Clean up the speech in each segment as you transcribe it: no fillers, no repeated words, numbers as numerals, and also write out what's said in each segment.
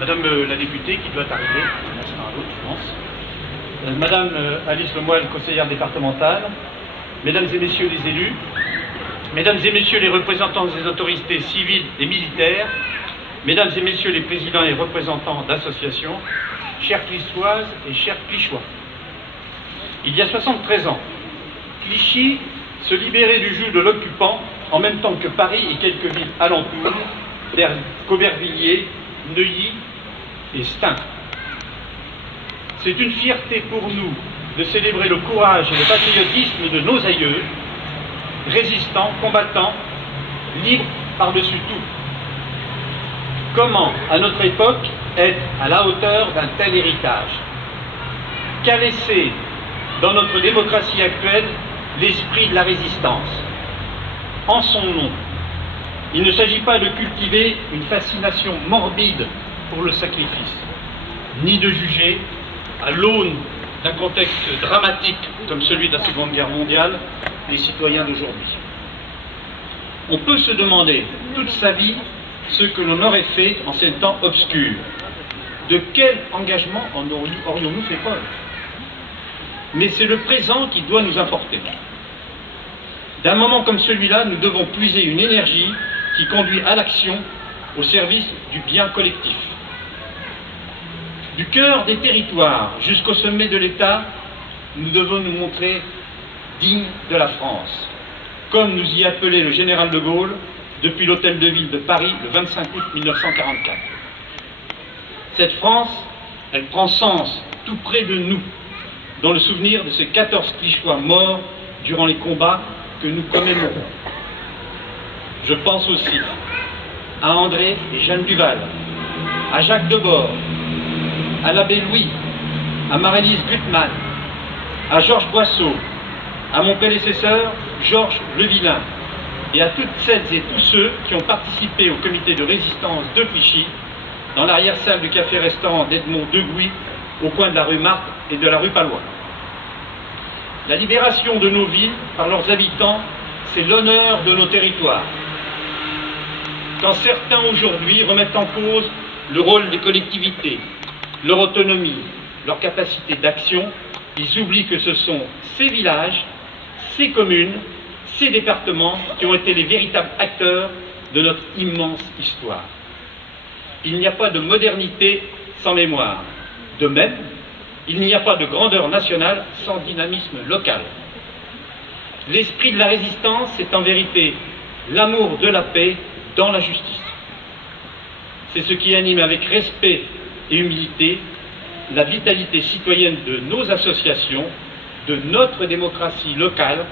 Madame la députée qui doit arriver, un instant à l'autre, je pense. Madame Alice Lemoyle, conseillère départementale, Mesdames et Messieurs les élus, Mesdames et Messieurs les représentants des autorités civiles et militaires, Mesdames et Messieurs les présidents et représentants d'associations, chères Clicioises et chers Clichois. Il y a 73 ans, Clichy se libérait du joug de l'occupant en même temps que Paris et quelques villes alentours, telles qu'Aubervilliers, Neuilly et Stein. C'est une fierté pour nous de célébrer le courage et le patriotisme de nos aïeux, résistants, combattants, libres par-dessus tout. Comment, à notre époque, être à la hauteur d'un tel héritage? Qu'a laissé dans notre démocratie actuelle l'esprit de la résistance? En son nom, il ne s'agit pas de cultiver une fascination morbide pour le sacrifice, ni de juger, à l'aune d'un contexte dramatique comme celui de la Seconde Guerre mondiale, les citoyens d'aujourd'hui. On peut se demander toute sa vie ce que l'on aurait fait en ces temps obscurs. De quel engagement en aurions-nous fait preuve? Mais c'est le présent qui doit nous importer. D'un moment comme celui-là, nous devons puiser une énergie qui conduit à l'action au service du bien collectif. Du cœur des territoires jusqu'au sommet de l'État, nous devons nous montrer dignes de la France, comme nous y appelait le général de Gaulle depuis l'Hôtel de Ville de Paris le 25 août 1944. Cette France, elle prend sens tout près de nous, dans le souvenir de ces 14 Clichois morts durant les combats que nous commémorons. Je pense aussi à André et Jeanne Duval, à Jacques Debord, à l'abbé Louis, à Marie-Lise Gutmann, à Georges Boisseau, à mon prédécesseur Georges Levillain, et à toutes celles et tous ceux qui ont participé au comité de résistance de Clichy, dans l'arrière-salle du café-restaurant d'Edmond Degouy, au coin de la rue Marthe et de la rue Palois. La libération de nos villes par leurs habitants, c'est l'honneur de nos territoires. Quand certains aujourd'hui remettent en cause le rôle des collectivités, leur autonomie, leur capacité d'action, ils oublient que ce sont ces villages, ces communes, ces départements qui ont été les véritables acteurs de notre immense histoire. Il n'y a pas de modernité sans mémoire. De même, il n'y a pas de grandeur nationale sans dynamisme local. L'esprit de la résistance, c'est en vérité l'amour de la paix dans la justice. C'est ce qui anime avec respect et humilité la vitalité citoyenne de nos associations, de notre démocratie locale,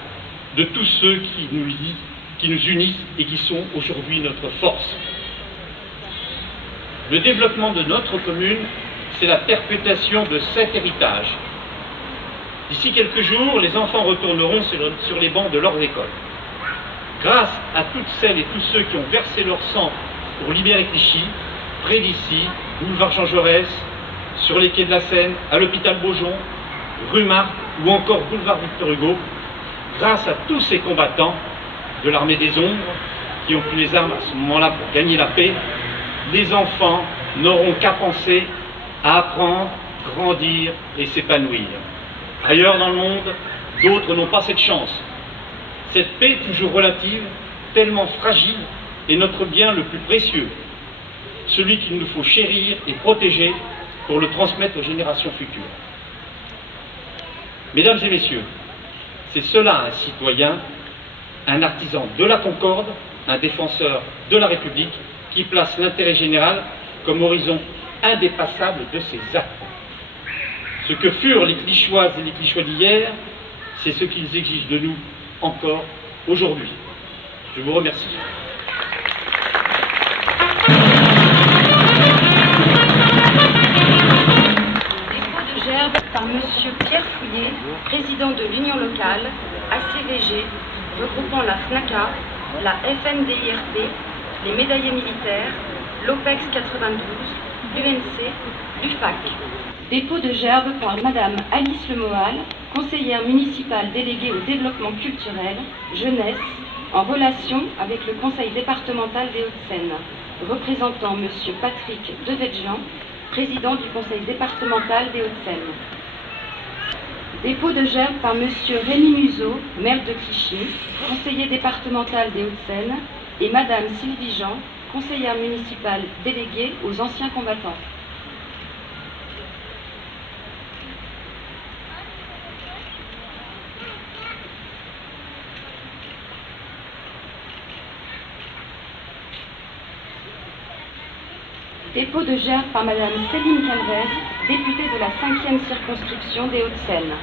de tous ceux qui nous lient, qui nous unissent et qui sont aujourd'hui notre force. Le développement de notre commune, c'est la perpétuation de cet héritage. D'ici quelques jours, les enfants retourneront sur les bancs de leurs écoles. Grâce à toutes celles et tous ceux qui ont versé leur sang pour libérer Clichy, près d'ici, boulevard Jean Jaurès, sur les quais de la Seine, à l'hôpital Beaujon, rue Marthe ou encore boulevard Victor Hugo, grâce à tous ces combattants de l'armée des ombres qui ont pris les armes à ce moment-là pour gagner la paix, les enfants n'auront qu'à penser à apprendre, grandir et s'épanouir. Ailleurs dans le monde, d'autres n'ont pas cette chance. Cette paix toujours relative, tellement fragile, est notre bien le plus précieux, celui qu'il nous faut chérir et protéger pour le transmettre aux générations futures. Mesdames et messieurs, c'est cela un citoyen, un artisan de la concorde, un défenseur de la République qui place l'intérêt général comme horizon indépassable de ses actes. Ce que furent les Clichoises et les Clichois d'hier, c'est ce qu'ils exigent de nous encore aujourd'hui. Je vous remercie. Dépôt de gerbe par M. Pierre Fouillet, président de l'Union locale, ACVG, regroupant la FNACA, la FNDIRP, les médaillés militaires, l'OPEX 92, l'UNC, l'UFAC. Dépôt de gerbe par Madame Alice Lemoyle, conseillère municipale déléguée au développement culturel, jeunesse, en relation avec le conseil départemental des Hauts-de-Seine. représentant M. Patrick Devedjian, président du conseil départemental des Hauts-de-Seine. Dépôt de gerbe par M. Rémi Museau, maire de Clichy, conseiller départemental des Hauts-de-Seine, et Mme Sylvie Jean, conseillère municipale déléguée aux anciens combattants. Dépôt de gerbe par Mme Céline Calvez, députée de la 5e circonscription des Hauts-de-Seine.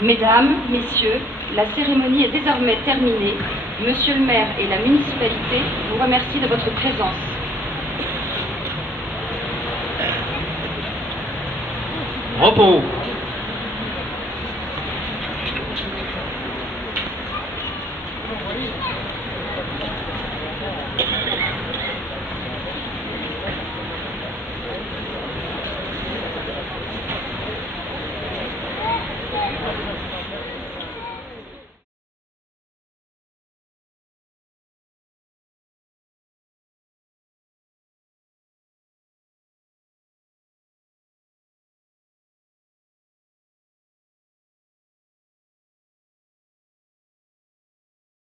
Mesdames, Messieurs, la cérémonie est désormais terminée. Monsieur le maire et la municipalité vous remercient de votre présence. Repos.